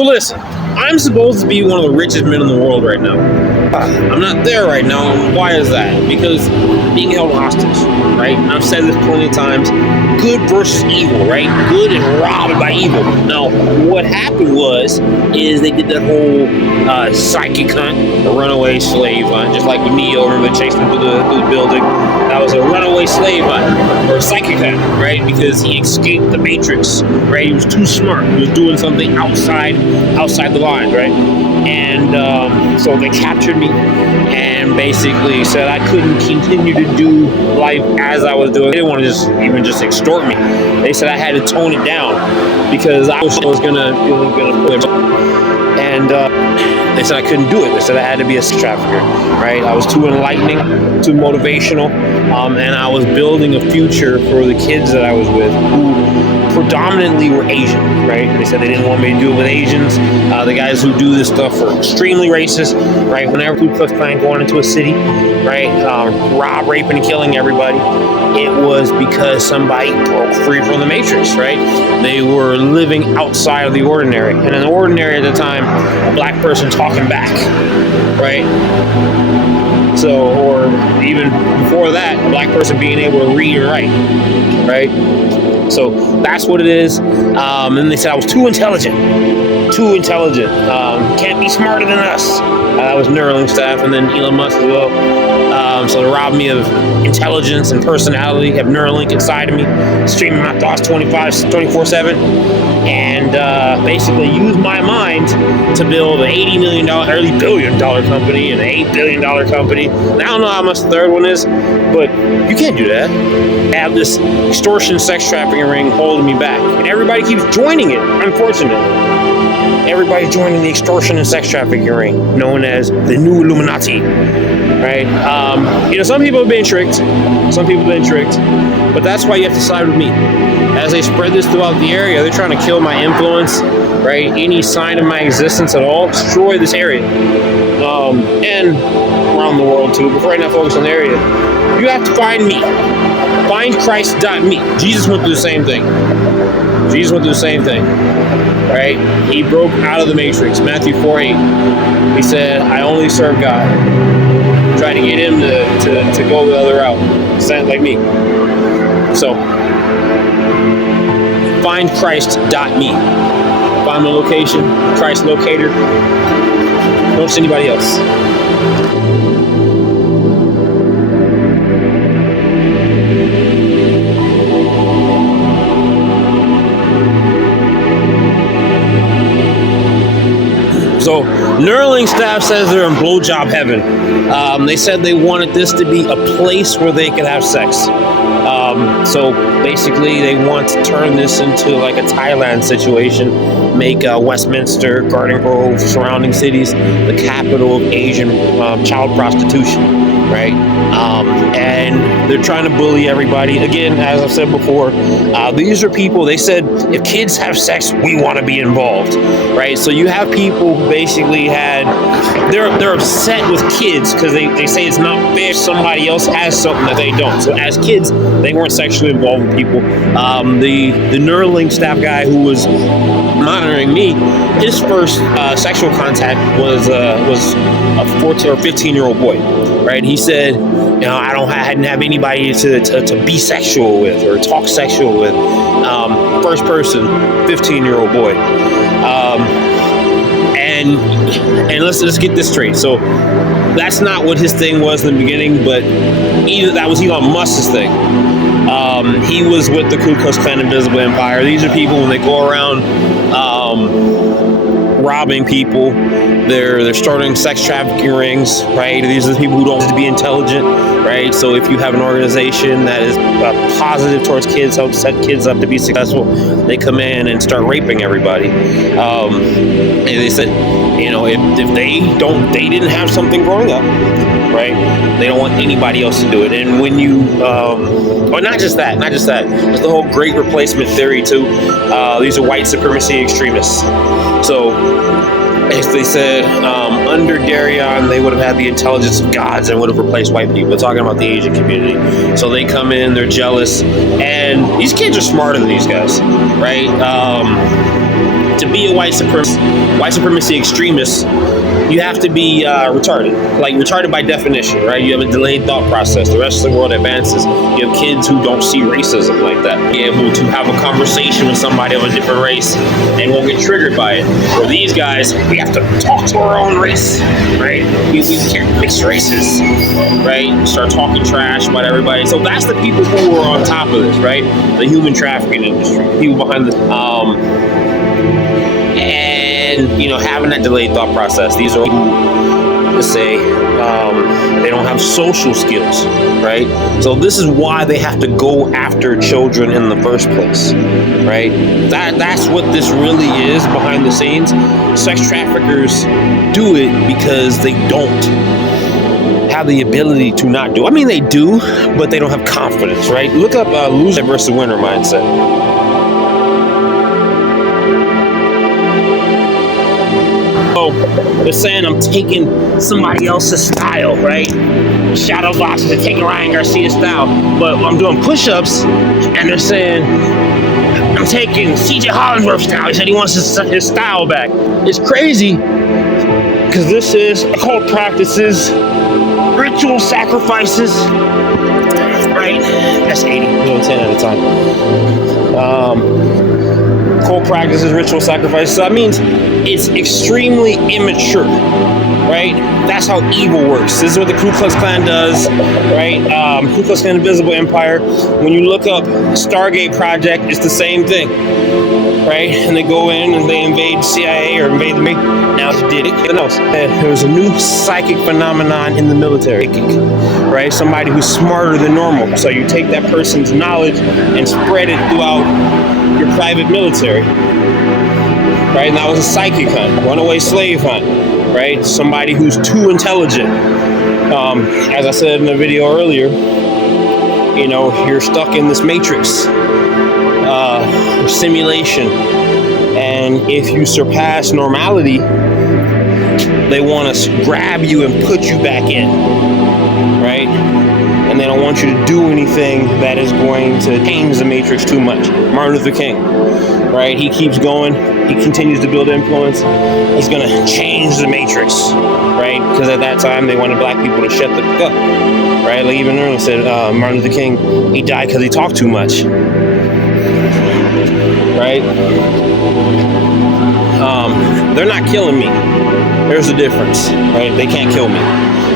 So listen, I'm supposed to be one of the richest men in the world right now. I'm not there right now. Why is that? Because I'm being held hostage, right? And I've said this plenty of times. Good versus evil, right? Good is robbed by evil. Now, what happened is they did that whole psychic hunt, a runaway slave hunt, just like Neo, remember chasing through the building. That was a runaway slave hunt, or a psychic hunt, right? Because he escaped the Matrix, right? He was too smart. He was doing something outside the lines, right? And so they captured me and basically said I couldn't continue to do life as I was doing. They didn't want to just extort me. They said I had to tone it down because I was gonna put. And they said I couldn't do it. They said I had to be a sex trafficker, right? I was too enlightening, too motivational, and I was building a future for the kids that I was with who predominantly were Asian, right? They said they didn't want me to do it with Asians. The guys who do this stuff are extremely racist, right? Whenever Ku Klux Klan going into a city, right, rob, raping, and killing everybody, it was because somebody broke free from the Matrix, right? They were living outside of the ordinary. And in the ordinary at the time, a black person talking back, right? So, or even before that, a black person being able to read and write, right? So that's what it is. And they said I was too intelligent. Can't be smarter than us. That was Neuralink staff, and then Elon Musk as well. So they robbed me of intelligence and personality, have Neuralink inside of me, streaming my thoughts 24/7, and basically use my mind to build an $80 million, early $1 billion company and an $8 billion company. And I don't know how much the third one is, but you can't do that. I have this extortion sex trafficking ring holding me back, and everybody keeps joining it, unfortunately. Everybody's joining the extortion and sex trafficking ring, known as the new Illuminati, right? Some people have been tricked. But that's why you have to side with me. As they spread this throughout the area, they're trying to kill my influence, right? Any sign of my existence at all, destroy this area. And around the world too, but right now focus on the area. You have to find me. Find Christ.me. Jesus went through the same thing. Right? He broke out of the Matrix. Matthew 4:8. He said, I only serve God. Trying to get him to go the other route. Sound like me. So, find Christ.me. Find my location, Christ locator. Don't see anybody else. So Neuralink staff says they're in blowjob heaven. They said they wanted this to be a place where they could have sex. So basically they want to turn this into like a Thailand situation, make Westminster, Garden Grove, surrounding cities the capital of Asian child prostitution, right? And they're trying to bully everybody. Again, as I've said before, these are people, they said, if kids have sex, we want to be involved, right? So you have people who basically they're upset with kids because they say it's not fair somebody else has something that they don't. So as kids, they weren't sexually involved with people. The Neuralink staff guy who was monitoring me, his first sexual contact was a 14 or 15-year-old boy, right? He said, I didn't have anybody to be sexual with or talk sexual with. First person, 15-year-old boy. And let's get this straight. So that's not what his thing was in the beginning, but that was Elon Musk's thing. He was with the Ku Klux Klan Invisible Empire. These are people when they go around robbing people. They're starting sex trafficking rings, right? These are the people who don't have to be intelligent, right? So if you have an organization that is positive towards kids, help set kids up to be successful, they come in and start raping everybody. And they said, if they didn't have something growing up, right? They don't want anybody else to do it. And when you, not just that, there's the whole great replacement theory too. These are white supremacy extremists. So, as they said, under Daryon, they would have had the intelligence of gods and would have replaced white people. We're talking about the Asian community. So they come in, they're jealous, and these kids are smarter than these guys, right? to be a white supremacy extremist, you have to be retarded, like retarded by definition, right? You have a delayed thought process. The rest of the world advances. You have kids who don't see racism like that. Be able to have a conversation with somebody of a different race and won't get triggered by it. For these guys, we have to talk to our own race, right? We can't mix races, right? Start talking trash about everybody. So that's the people who are on top of this, right? The human trafficking industry, people behind the and having that delayed thought process. These are people, let's say, they don't have social skills, right? So this is why they have to go after children in the first place, right? That's what this really is behind the scenes. Sex traffickers do it because they don't have the ability to not do. I mean, they do, but they don't have confidence, right? Look up loser versus winner mindset. They're saying I'm taking somebody else's style, right? Shadow boxes are taking Ryan Garcia's style, but I'm doing push-ups, and they're saying I'm taking CJ Hollingsworth's style. He said he wants his style back. It's crazy because this is occult practices, ritual sacrifices, right? That's 80, 10 at a time. Occult practices, ritual sacrifices. So that means it's extremely immature, right? That's how evil works. This is what the Ku Klux Klan does, right? Ku Klux Klan Invisible Empire. When you look up Stargate Project, it's the same thing, right? And they go in and they invade CIA or invade the now they did it. There was a new psychic phenomenon in the military, right? Somebody who's smarter than normal. So you take that person's knowledge and spread it throughout your private military, right? And that was a psychic hunt, runaway slave hunt, right? Somebody who's too intelligent. As I said in the video earlier, you're stuck in this matrix, simulation, and if you surpass normality, they want to grab you and put you back in, right? And they don't want you to do anything that is going to change the matrix too much. Martin Luther King, right? He keeps going. He continues to build influence. He's going to change the matrix, right? Because at that time, they wanted black people to shut the fuck up, right? Like even Ernest said, Martin Luther King, he died because he talked too much, right? They're not killing me. There's a difference, right? They can't kill me.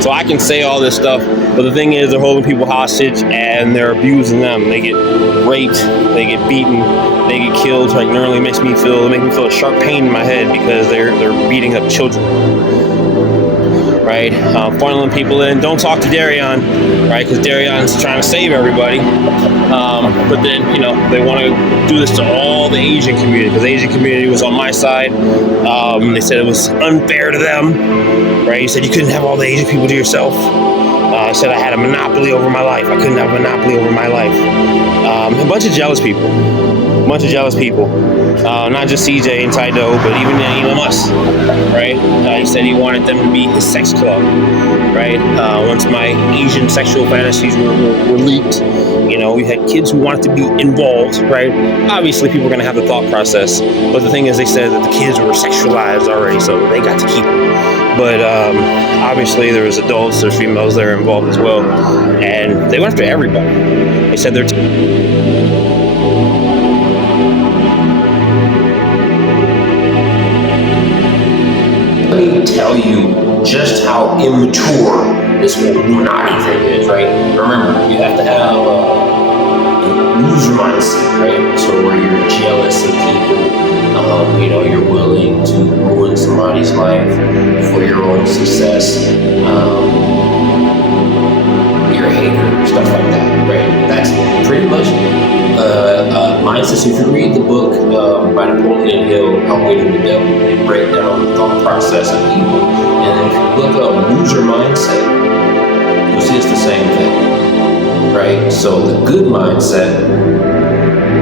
So I can say all this stuff, but the thing is, they're holding people hostage and they're abusing them. They get raped, they get beaten, they get killed. Like nearly makes me feel a sharp pain in my head because they're beating up children, right? Funneling people in. Don't talk to Darion, right? Because Darion's trying to save everybody. But then they want to do this to all the Asian community because the Asian community was on my side. They said it was unfair to them, right? You said you couldn't have all the Asian people to yourself. I said I had a monopoly over my life. I couldn't have a monopoly over my life. A bunch of jealous people. Not just CJ and Tydo, but even Elon Musk, right? He said he wanted them to be his sex club, right? Once my Asian sexual fantasies were leaked, we had kids who wanted to be involved, right? Obviously, people were going to have the thought process, but the thing is, they said that the kids were sexualized already, so they got to keep them. But obviously, there was adults, there's females that are involved as well, and they went after everybody. They said they're let me tell you just how immature this whole Illuminati thing is, right? Remember, you have to have a loser mindset, right? So where you're jealous of people, you're willing to ruin somebody's life for your own success. You're a hater, stuff like that, right? That's pretty much mindset. So if you read the book by Napoleon Hill, Outwitting the Devil, they break down the thought process of evil. And then if you look up loser mindset, you'll see it's the same thing, right? So the good mindset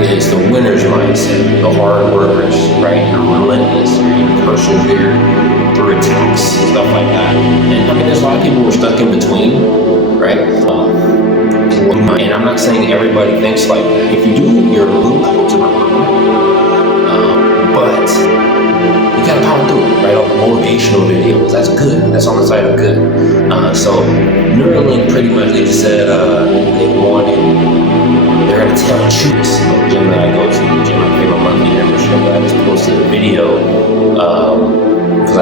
is the winner's mindset, the hard workers, right? You're relentless, you persevere through attacks, stuff like that. And I mean, there's a lot of people who are stuck in between, right? And I'm not saying everybody thinks like that. If you do, you're a little to remember. but you gotta power through it, right? All the motivational videos, that's good. That's on the side of good. So Neuralink pretty much, they just said they're gonna tell troops, the gym that I go to, the gym I pay my monthly membership, I just posted a video, because I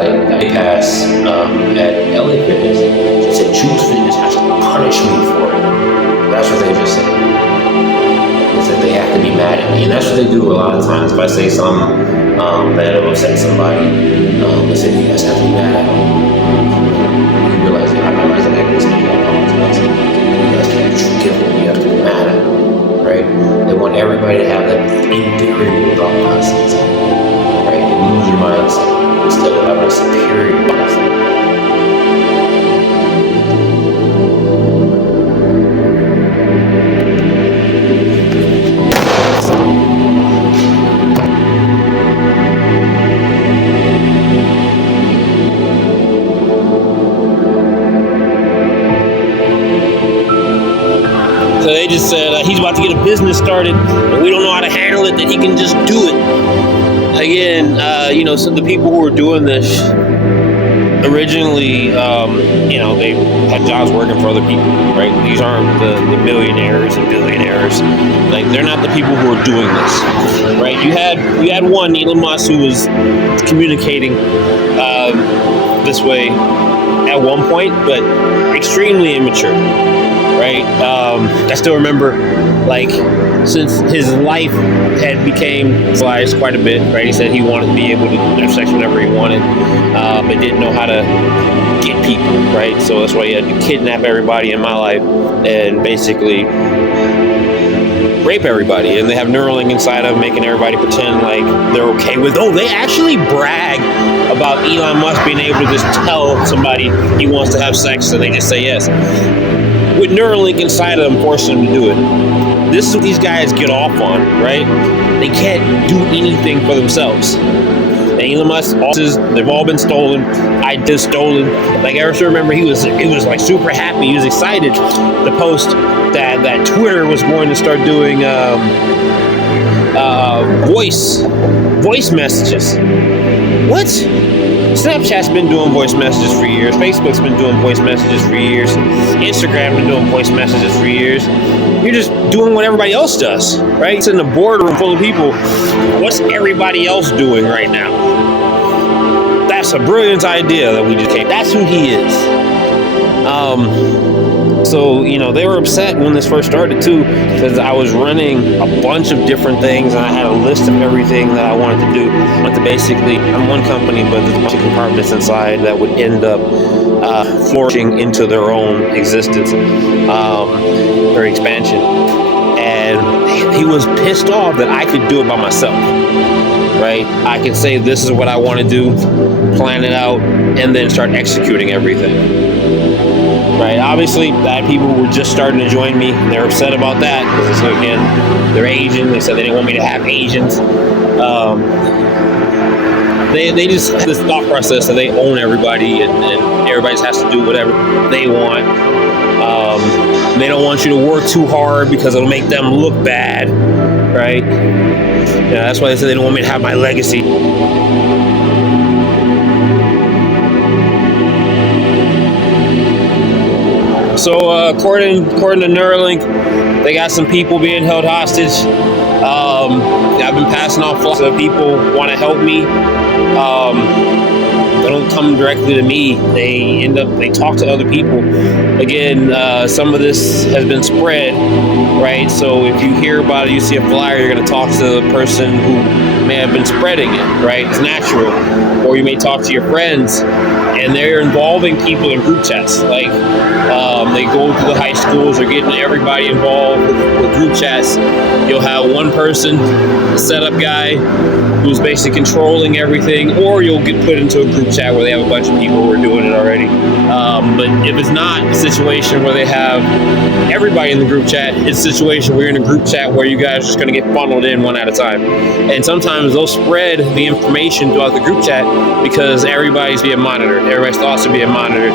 pass at LA Fitness. They said Choose Fitness has to punish me for it. That's what they just said. They said they have to be mad at me, and that's what they do a lot of times. If I say something that will upset somebody, they say you guys have to be mad at me. You realize that I realize that I make a mistake, I apologize. You guys can't be forgiving, you have to be mad at me, right? They want everybody to have that inferior thought process, right? You lose your mindset instead of having a superior mindset. So they just said he's about to get a business started, and we don't know how to handle it, that he can just do it. Again, some of the people who were doing this originally, they had jobs working for other people, right? These aren't the millionaires and billionaires. Like, they're not the people who are doing this, right? You had one, Elon Musk, who was communicating this way at one point, but extremely immature. Right? I still remember, since his life had became civilized quite a bit, right? He said he wanted to be able to have sex whenever he wanted, but didn't know how to get people, right? So that's why he had to kidnap everybody in my life and basically rape everybody. And they have Neuralink inside of them, making everybody pretend like they're okay with. Oh, they actually brag about Elon Musk being able to just tell somebody he wants to have sex, and they just say yes. With Neuralink inside of them, forcing them to do it. This is what these guys get off on, right? They can't do anything for themselves. And Elon Musk, they've all been stolen. I just stolen. Like, I also remember he was like super happy. He was excited to post that Twitter was going to start doing voice messages. What? Snapchat's been doing voice messages for years. Facebook's been doing voice messages for years. Instagram's been doing voice messages for years. You're just doing what everybody else does, right? It's in a boardroom full of people. What's everybody else doing right now? That's a brilliant idea that we just came. That's who he is. So, they were upset when this first started too, because I was running a bunch of different things and I had a list of everything that I wanted to do. I wanted to basically, I'm one company, but there's a bunch of compartments inside that would end up flourishing into their own existence, or expansion. And he was pissed off that I could do it by myself. Right? I can say this is what I want to do, plan it out, and then start executing everything. Right? Obviously, I had people who were just starting to join me, and they're upset about that because, again, they're Asian. They said they didn't want me to have Asians. They just have this thought process that they own everybody, and everybody just has to do whatever they want. They don't want you to work too hard because it'll make them look bad. Right? Yeah, that's why they said they don't want me to have my legacy. So according to Neuralink, they got some people being held hostage. I've been passing off flyers so people want to help me. They don't come directly to me. They talk to other people. Again, some of this has been spread, right? So if you hear about it, you see a flyer, you're going to talk to the person who may have been spreading it, right? It's natural. Or you may talk to your friends, and they're involving people in group chats. Like, they go to the high schools, they're getting everybody involved with group chats. You'll have one person, a setup guy, who's basically controlling everything, or you'll get put into a group chat where they have a bunch of people who are doing it already. But if it's not a situation where they have everybody in the group chat, it's a situation where you're in a group chat where you guys are just going to get funneled in one at a time. And sometimes they'll spread the information throughout the group chat because everybody's being monitored. Everybody's thoughts are being monitored.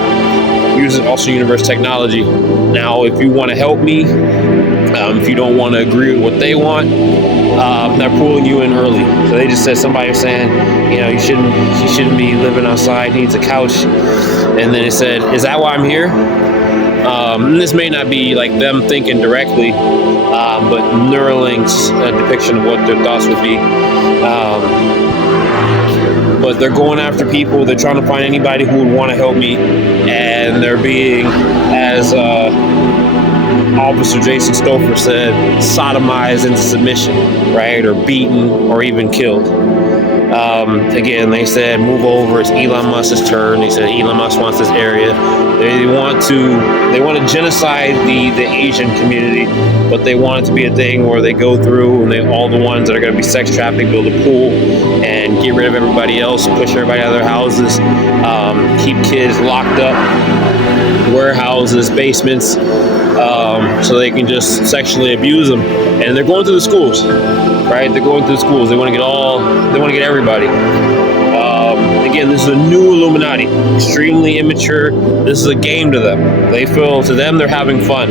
uses also universe technology. Now, if you want to help me, if you don't want to agree with what they want, they're pulling you in early. So they just said, somebody was saying, he shouldn't be living outside. He needs a couch. And then it said, is that why I'm here? And this may not be like them thinking directly, but Neuralink's depiction of what their thoughts would be. But they're going after people. They're trying to find anybody who would want to help me, and they're being, as Officer Jason Stouffer said, sodomized into submission, right, or beaten, or even killed. Again, they said, move over. It's Elon Musk's turn. They said Elon Musk wants this area. They want to genocide the Asian community, but they want it to be a thing where they go through and all the ones that are going to be sex trafficked build a pool and get rid of everybody else, push everybody out of their houses, keep kids locked up, warehouses, basements, so they can just sexually abuse them. And they're going to the schools, right? They're going to the schools. They want to get everybody. Again, this is a new Illuminati, extremely immature. This is a game to them. To them, they're having fun.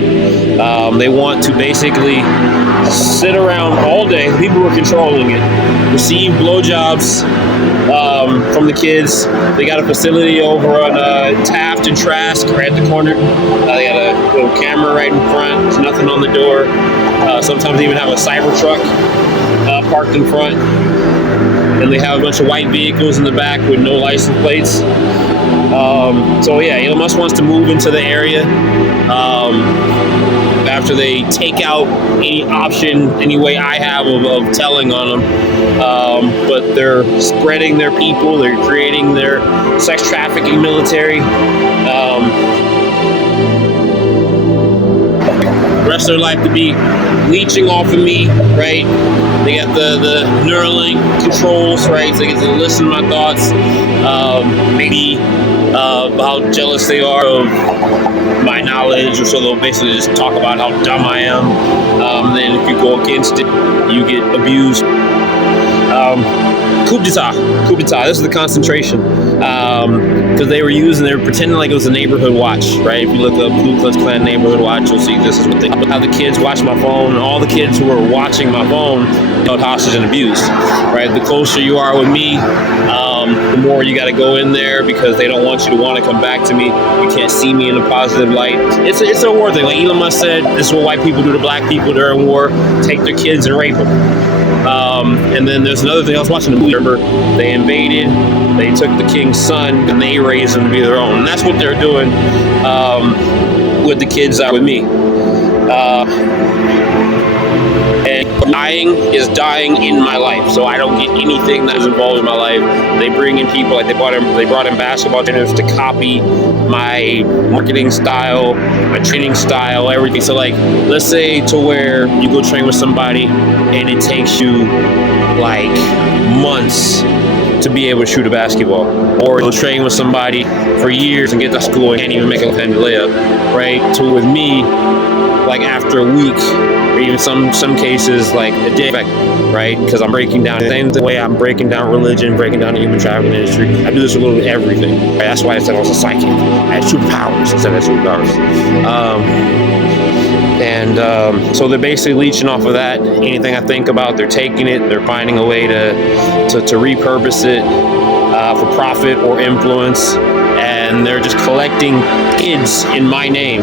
They want to basically sit around all day. People who are controlling it, receive blowjobs from the kids. They got a facility over on Taft and Trask, right at the corner. They got a little camera right in front. There's nothing on the door. Sometimes they even have a Cybertruck parked in front. And they have a bunch of white vehicles in the back with no license plates. So yeah, Elon Musk wants to move into the area after they take out any option, any way I have of telling on them. But they're spreading their people. They're creating their sex trafficking military. Rest of their life to be leeching off of me, right? They got the Neuralink controls, right? So they get to listen to my thoughts, maybe how jealous they are of my knowledge, or so they'll basically just talk about how dumb I am. Then if you go against it, you get abused. Coup d'etat. This is the concentration. Because they were pretending like it was a neighborhood watch, right? If you look up Ku Klux Klan neighborhood watch, you'll see this is how the kids watch my phone. All the kids who are watching my phone held hostage and abused, right? The closer you are with me, the more you got to go in there, because they don't want you to want to come back to me. You can't see me in a positive light. It's a war thing. Like Elon Musk said, this is what white people do to black people during war: take their kids and rape them. And then there's another thing. I was watching the movie. Remember, they invaded. They took the king's son and they raised them to be their own. And that's what they're doing with the kids out with me. And dying in my life, so I don't get anything that is involved in my life. They bring in people, like they brought in basketball trainers to copy my marketing style, my training style, everything. So like, let's say to where you go train with somebody and it takes you like months to be able to shoot a basketball, or you'll train with somebody for years and get to school and can't even make a left-handed layup, right? To with me, like after a week, or even some cases like a day, right? Because I'm breaking down the same way I'm breaking down religion, breaking down the human trafficking industry. I do this with literally everything. Right? That's why I said I was a psychic. I had superpowers instead of superpowers. So they're basically leeching off of that. Anything I think about, they're taking it. They're finding a way to repurpose it for profit or influence, and they're just collecting kids in my name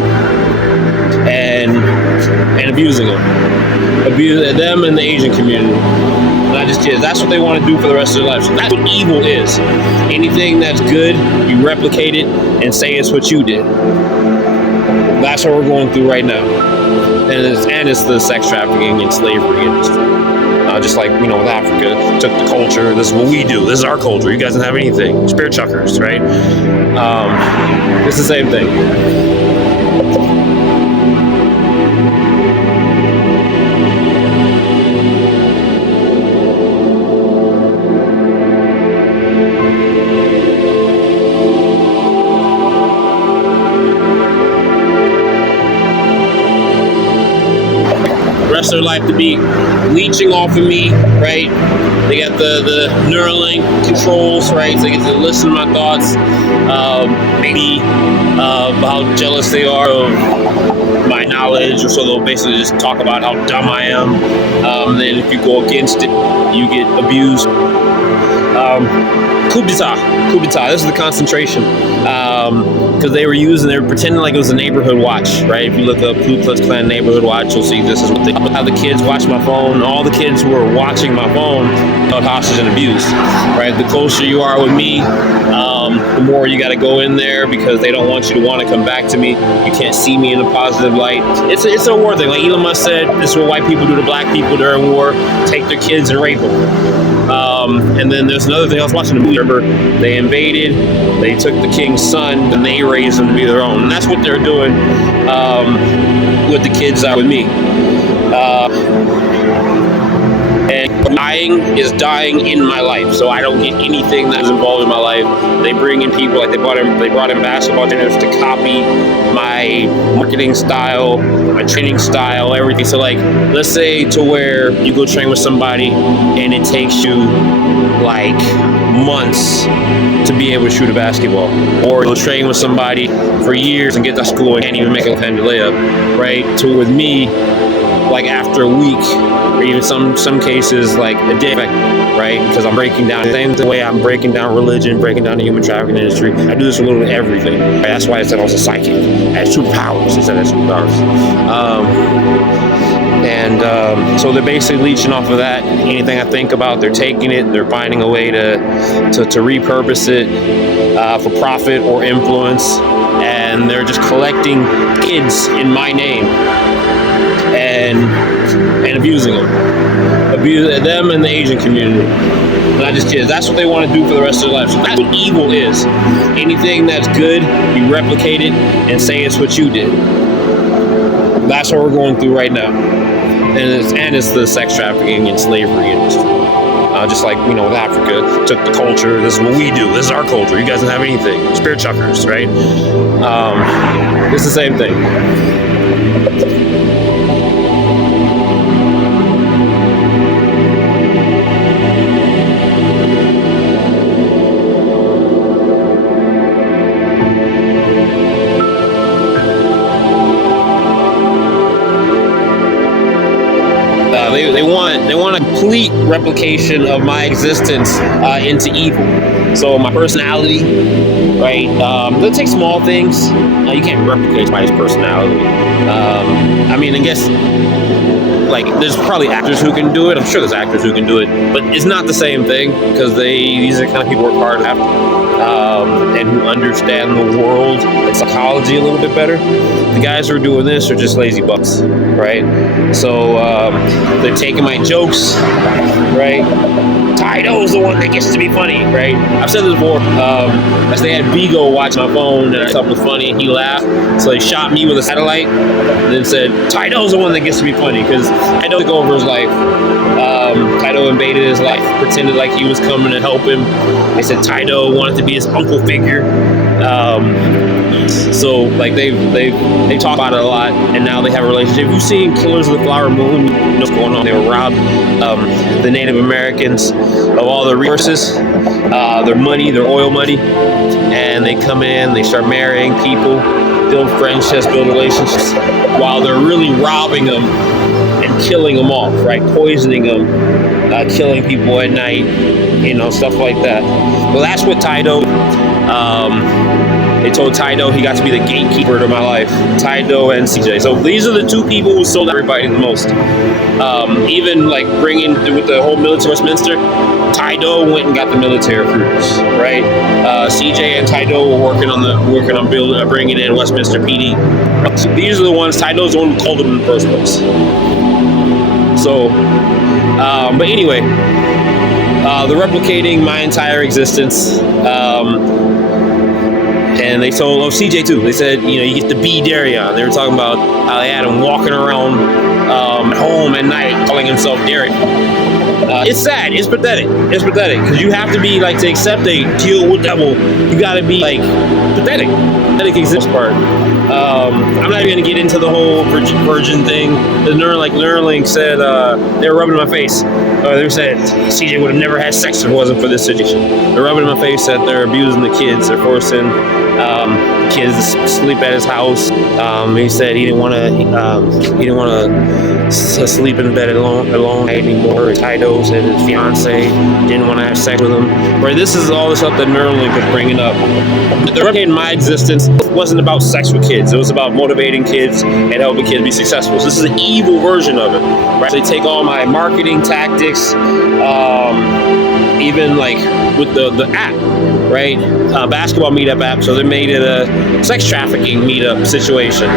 and abusing them and the Asian community. Not just kids. That's what they want to do for the rest of their lives. So that's what evil is. Anything that's good, you replicate it and say it's what you did. That's what we're going through right now. And it's the sex trafficking and slavery industry. Just like, with Africa, took the culture. This is what we do. This is our culture. You guys don't have anything. Spirit chuckers, right? It's the same thing. rest of their life to be leeching off of me, right? They got the Neuralink controls, right? So they get to listen to my thoughts, maybe how jealous they are of my knowledge, or so they'll basically just talk about how dumb I am. Then if you go against it, you get abused. Coup d'etat. This is the concentration. Because they were pretending like it was a neighborhood watch, right? If you look up Ku Klux Klan neighborhood watch, you'll see this is what they have the kids watch my phone. All the kids who are watching my phone held hostage and abused, right? The closer you are with me, the more you got to go in there because they don't want you to want to come back to me. You can't see me in a positive light. It's a war thing. Like Elon Musk said, this is what white people do to black people during war: take their kids and rape them. And then there's another thing. I was watching the movie. Remember, they invaded, they took the king's son, and they raised them to be their own. And that's what they're doing with the kids with me. And dying in my life, so I don't get anything that's involved in my life. They bring in people, like they brought in basketball trainers to copy my marketing style, my training style, everything. So like, let's say to where you go train with somebody and it takes you like months to be able to shoot a basketball, or you'll train with somebody for years and get to school and can't even make a left-handed layup, right? To with me, like after a week, or even some cases like a day, right? Because I'm breaking down the same way I'm breaking down religion, breaking down the human trafficking industry. I do this a little bit everything. Right? That's why I said I was a psychic. I had superpowers instead of superpowers. So they're basically leeching off of that. Anything I think about, they're taking it. They're finding a way to repurpose it for profit or influence, and they're just collecting kids in my name and abusing them and the Asian community. Not just kids. That's what they want to do for the rest of their lives. So that's what evil is. Anything that's good, you replicate it and say it's what you did. That's what we're going through right now. And it's the sex trafficking and slavery industry. Just like, with Africa, took the culture. This is what we do. This is our culture. You guys don't have anything. Spirit chuckers, right? It's the same thing. They want a complete replication of my existence into evil. So my personality, right? They'll take small things. You can't replicate somebody's personality. I guess like there's probably actors who can do it. I'm sure there's actors who can do it, but it's not the same thing because these are the kind of people who work hard and who understand the world and psychology a little bit better. The guys who are doing this are just lazy bucks, right? So they're taking my jokes, right? Tido's the one that gets to be funny, right? I've said this before. As they had Vigo watch my phone and I thought it was funny, and he laughed. So they shot me with a satellite and then said, Tido's the one that gets to be funny, because Tido took over his life. Tido invaded his life, pretended like he was coming to help him. They said Tido wanted to be his uncle figure. So like they talk about it a lot, and now they have a relationship. You've seen Killers of the Flower Moon, you know what's going on. They robbed the Native Americans of all their resources, their money, their oil money, and they come in, they start marrying people, build friendships, build relationships, while they're really robbing them and killing them off, right? Poisoning them, killing people at night, stuff like that. Well, that's what Tido. They told Tido he got to be the gatekeeper to my life. Tido and CJ. So these are the two people who sold everybody the most. Even like bringing with the whole military Westminster, Tido went and got the military recruiters, right? CJ and Tido were working on building, bringing in Westminster PD. So these are the ones. Tido's the one who called them in the first place. So, but anyway, they're replicating my entire existence. And they told CJ too. They said, you get to be Darion. They were talking about how they had him walking around home at night calling himself Darion. It's sad. It's pathetic. It's pathetic because you have to be like, to accept a deal with devil. You got to be like pathetic. Pathetic exists part. I'm not even gonna get into the whole virgin thing. The Neuralink said they were rubbing in my face. They said CJ would have never had sex if it wasn't for this situation. They're rubbing in my face that they're abusing the kids. They're forcing kids to sleep at his house. He said he didn't want to sleep in bed alone anymore. Tydo said his fiance didn't want to have sex with him. Right, this is all the stuff that Neuralink was bringing up. The replicating my existence wasn't about sex with kids. It was about motivating kids and helping kids be successful. So this is an evil version of it. Right, so they take all my marketing tactics, even like with the app, right? Basketball meetup app. So they made it a sex trafficking meetup situation.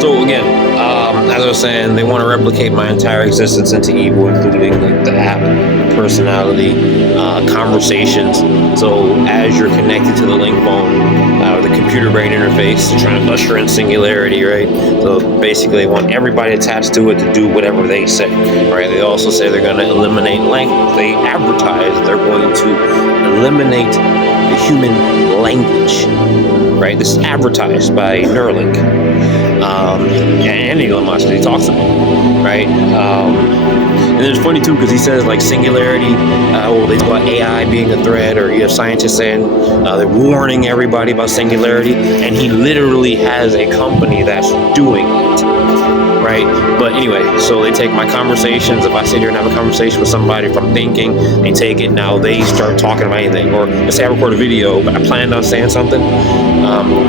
So again, as I was saying, they want to replicate my entire existence into evil, including like the app, personality, conversations. So as you're connected to the link phone or the computer brain interface, they're trying to usher in singularity, right? So basically, they want everybody attached to it to do whatever they say, right? They also say they're going to eliminate language. They advertise they're going to eliminate the human language, right? This is advertised by Neuralink. And Elon Musk, he talks about it, right? And it's funny too because he says like singularity, they talk about AI being a threat, or you have scientists saying they're warning everybody about singularity, and he literally has a company that's doing it, right? But anyway, so they take my conversations. If I sit here and have a conversation with somebody, if I'm thinking, they take it. Now they start talking about anything, or let's say I record a video, but I planned on saying something,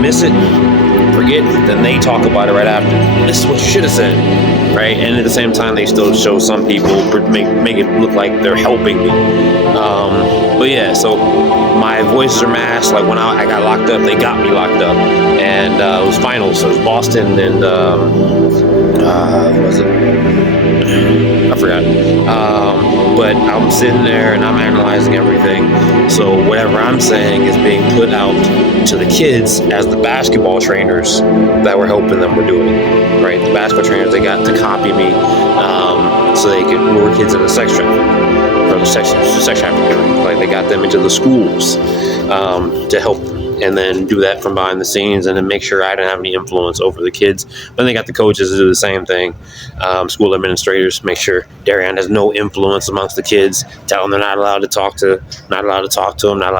miss it, forget, then they talk about it right after. This is what you should have said, right? And at the same time, they still show some people, make it look like they're helping me. But yeah, so my voices are masked. Like when I got locked up, they got me locked up, and it was finals. So it was Boston and what was it? I forgot. But I'm sitting there and I'm analyzing everything. So whatever I'm saying is being put out to the kids as the basketball trainers that were helping them were doing, right? The basketball trainers, they got to copy me so they could lure kids into sex trafficking, or the sex trafficking. Like they got them into the schools to help them. And then do that from behind the scenes, and then make sure I didn't have any influence over the kids. Then they got the coaches to do the same thing. School administrators make sure Darion has no influence amongst the kids. Tell them they're not allowed to talk to them, not allowed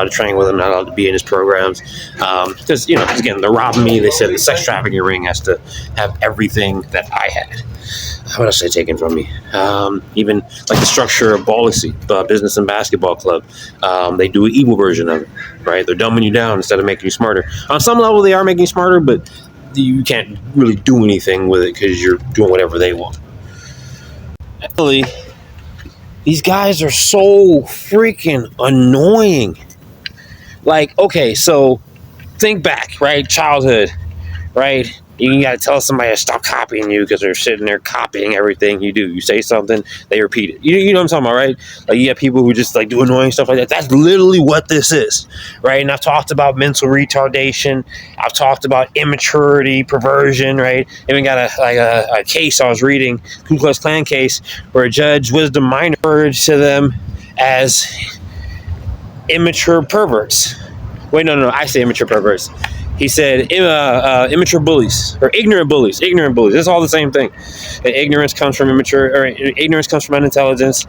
to train with them, not allowed to be in his programs. Because again, they're robbing me. They said the sex trafficking ring has to have everything that I had. What else are they taking from me? Even like the structure of Policy, Business and Basketball Club. They do an evil version of it, right? They're dumbing you down instead of making you smarter. On some level, they are making you smarter, but you can't really do anything with it because you're doing whatever they want. Actually, these guys are so freaking annoying. Like, okay, so think back, right? Childhood, right? You got to tell somebody to stop copying you because they're sitting there copying everything you do. You say something, they repeat it. You know what I'm talking about, right? Like you have people who just like do annoying stuff like that. That's literally what this is, right? And I've talked about mental retardation. I've talked about immaturity, perversion, right? Even got a case I was reading, Ku Klux Klan case, where a judge wisdom minor referred to them as immature perverts. Wait, no, I say immature perverts. He said immature bullies or ignorant bullies. It's all the same thing. Ignorance comes from ignorance comes from unintelligence.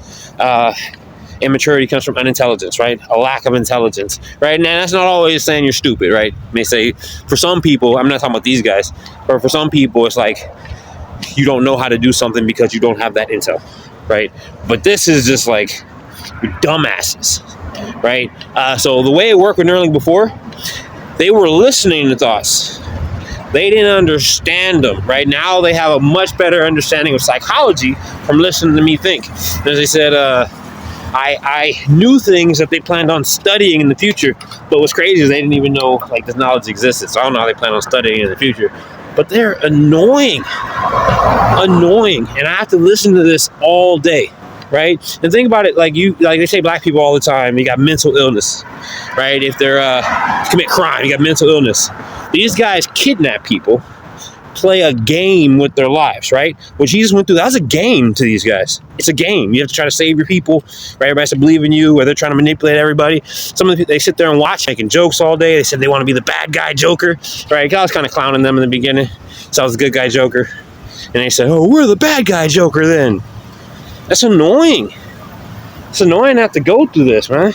Immaturity comes from unintelligence, right? A lack of intelligence, right? And that's not always saying you're stupid, right? May say for some people, I'm not talking about these guys, but for some people, it's like you don't know how to do something because you don't have that intel, right? But this is just like dumbasses, right? So the way it worked with Neuralink before, they were listening to thoughts. They didn't understand them. Right now, they have a much better understanding of psychology from listening to me think. As they said, I knew things that they planned on studying in the future, but what's crazy is they didn't even know like this knowledge existed. So I don't know how they plan on studying in the future. But they're annoying, and I have to listen to this all day, right? And think about it, like they say, black people all the time, you got mental illness, right? If they're commit crime, you got mental illness. These guys kidnap people, play a game with their lives, right? What Jesus went through, that was a game to these guys. It's a game. You have to try to save your people, right? Everybody has to believe in you, or they're trying to manipulate everybody. Some of the people, they sit there and watch, making jokes all day. They said they want to be the bad guy Joker, right? God was kind of clowning them in the beginning. So I was the good guy Joker. And they said, oh, we're the bad guy Joker then. That's annoying. It's annoying to have to go through this, man.